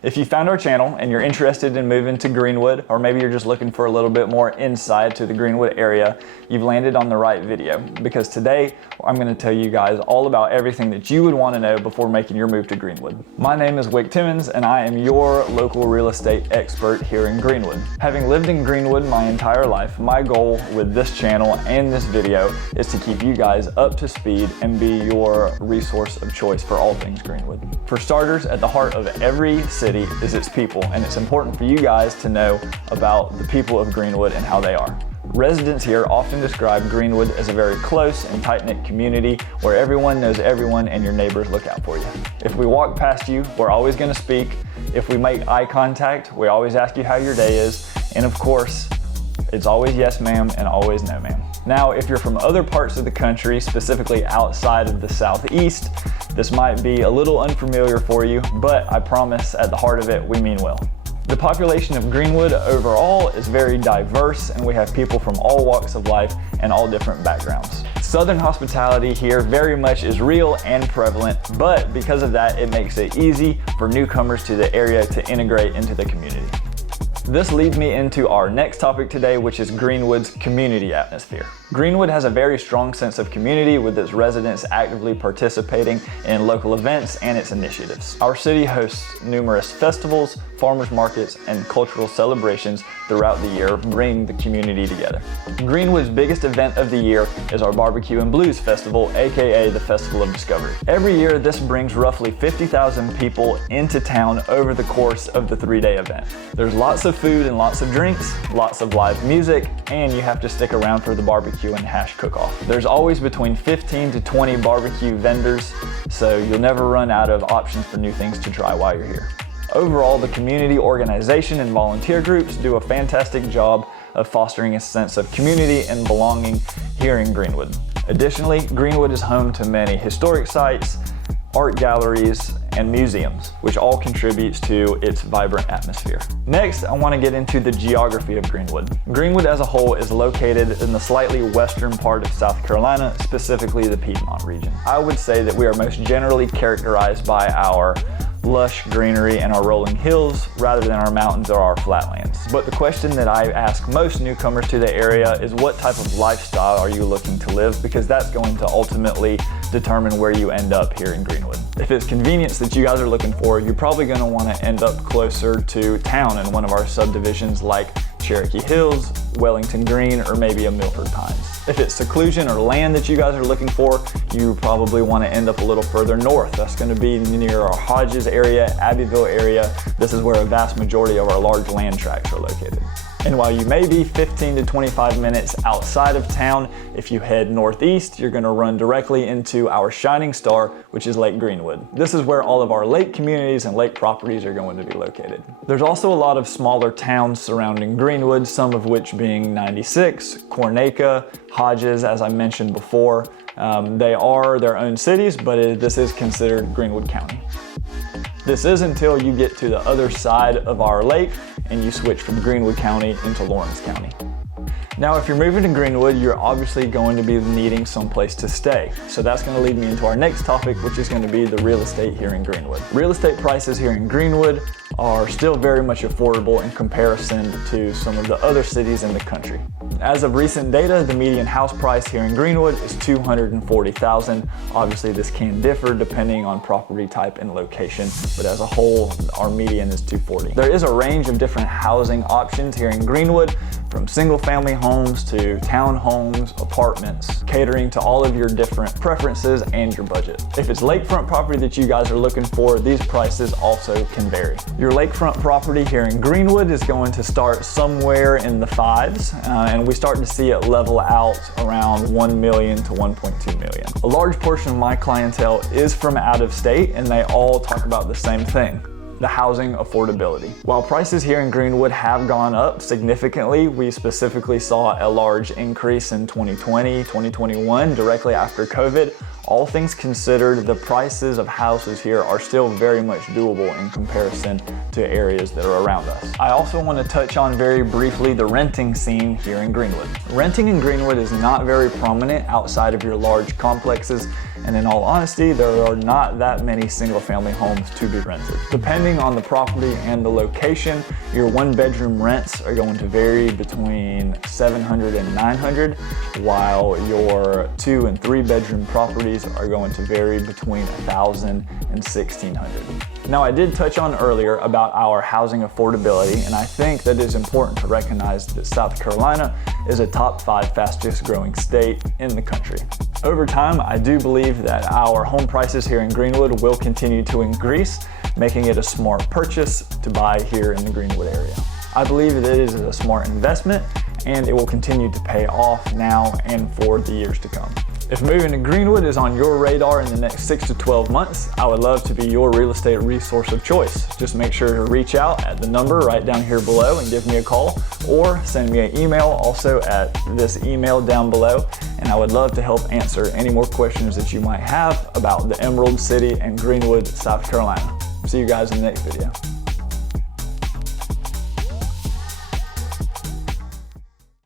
If you found our channel and you're interested in moving to Greenwood, or maybe you're just looking for a little bit more insight to the Greenwood area, you've landed on the right video, because today I'm going to tell you guys all about everything that you would want to know before making your move to Greenwood. My name is Wick Timmons and I am your local real estate expert here in Greenwood. Having lived in Greenwood my entire life, my goal with this channel and this video is to keep you guys up to speed and be your resource of choice for all things Greenwood. For starters, at the heart of every city is its people, and it's important for you guys to know about the people of Greenwood and how they are. Residents here often describe Greenwood as a very close and tight-knit community where everyone knows everyone and your neighbors look out for you. If we walk past you, we're always going to speak. If we make eye contact, we always ask you how your day is. And of course, it's always yes ma'am and always no ma'am. Now, if you're from other parts of the country, specifically outside of the Southeast, this might be a little unfamiliar for you, but I promise at the heart of it, we mean well. The population of Greenwood overall is very diverse, and we have people from all walks of life and all different backgrounds. Southern hospitality here very much is real and prevalent, but because of that, it makes it easy for newcomers to the area to integrate into the community. This leads me into our next topic today, which is Greenwood's community atmosphere. Greenwood has a very strong sense of community, with its residents actively participating in local events and its initiatives. Our city hosts numerous festivals, farmers markets, and cultural celebrations throughout the year, bringing the community together. Greenwood's biggest event of the year is our Barbecue and Blues Festival, aka the Festival of Discovery. Every year, this brings roughly 50,000 people into town over the course of the 3-day event. There's lots of food and lots of drinks, lots of live music, and you have to stick around for the barbecue and hash cook-off. There's always between 15 to 20 barbecue vendors, so you'll never run out of options for new things to try while you're here. Overall, the community organization and volunteer groups do a fantastic job of fostering a sense of community and belonging here in Greenwood. Additionally, Greenwood is home to many historic sites, art galleries, and museums, which all contributes to its vibrant atmosphere. Next, I want to get into the geography of Greenwood. Greenwood as a whole is located in the slightly western part of South Carolina, specifically the Piedmont region. I would say that we are most generally characterized by our lush greenery and our rolling hills rather than our mountains or our flatlands. But the question that I ask most newcomers to the area is, what type of lifestyle are you looking to live? Because that's going to ultimately determine where you end up here in Greenwood. If it's convenience that you guys are looking for, you're probably going to want to end up closer to town in one of our subdivisions like Cherokee Hills, Wellington Green, or maybe a Milford Pines. If it's seclusion or land that you guys are looking for, you probably want to end up a little further north. That's going to be near our Hodges area, Abbeville area. This is where a vast majority of our large land tracts are located. And while you may be 15 to 25 minutes outside of town, if you head northeast, you're going to run directly into our shining star, which is Lake Greenwood. This is where all of our lake communities and lake properties are going to be located. There's also a lot of smaller towns surrounding Greenwood, some of which being 96, Cornaca, Hodges, as I mentioned before. They are their own cities, but this is considered Greenwood County. This is until you get to the other side of our lake and you switch from Greenwood County into Lawrence County. Now, if you're moving to Greenwood, you're obviously going to be needing some place to stay. So that's going to lead me into our next topic, which is going to be the real estate here in Greenwood. Real estate prices here in Greenwood are still very much affordable in comparison to some of the other cities in the country. As of recent data, the median house price here in Greenwood is $240,000. Obviously, this can differ depending on property type and location, but as a whole, our median is $240,000. There is a range of different housing options here in Greenwood, from single-family homes to townhomes, apartments, catering to all of your different preferences and your budget. If it's lakefront property that you guys are looking for, these prices also can vary. Your lakefront property here in Greenwood is going to start somewhere in the fives, and we start to see it level out around $1 million to $1.2 million. A large portion of my clientele is from out of state, and they all talk about the same thing: the housing affordability. While prices here in Greenwood have gone up significantly, we specifically saw a large increase in 2020, 2021, directly after COVID. all things considered, the prices of houses here are still very much doable in comparison to areas that are around us. I also want to touch on very briefly the renting scene here in Greenwood. Renting in Greenwood is not very prominent outside of your large complexes, and in all honesty, there are not that many single-family homes to be rented. Depending on the property and the location, your one-bedroom rents are going to vary between $700 and $900, while your 2- and 3-bedroom properties are going to vary between $1,000 and $1,600. Now, I did touch on earlier about our housing affordability, and I think that it is important to recognize that South Carolina is a top 5 fastest growing state in the country. Over time, I do believe that our home prices here in Greenwood will continue to increase, making it a smart purchase to buy here in the Greenwood area. I believe that it is a smart investment and it will continue to pay off now and for the years to come. If moving to Greenwood is on your radar in the next 6 to 12 months, I would love to be your real estate resource of choice. Just make sure to reach out at the number right down here below and give me a call, or send me an email also at this email down below, and I would love to help answer any more questions that you might have about the Emerald City and Greenwood, South Carolina. See you guys in the next video.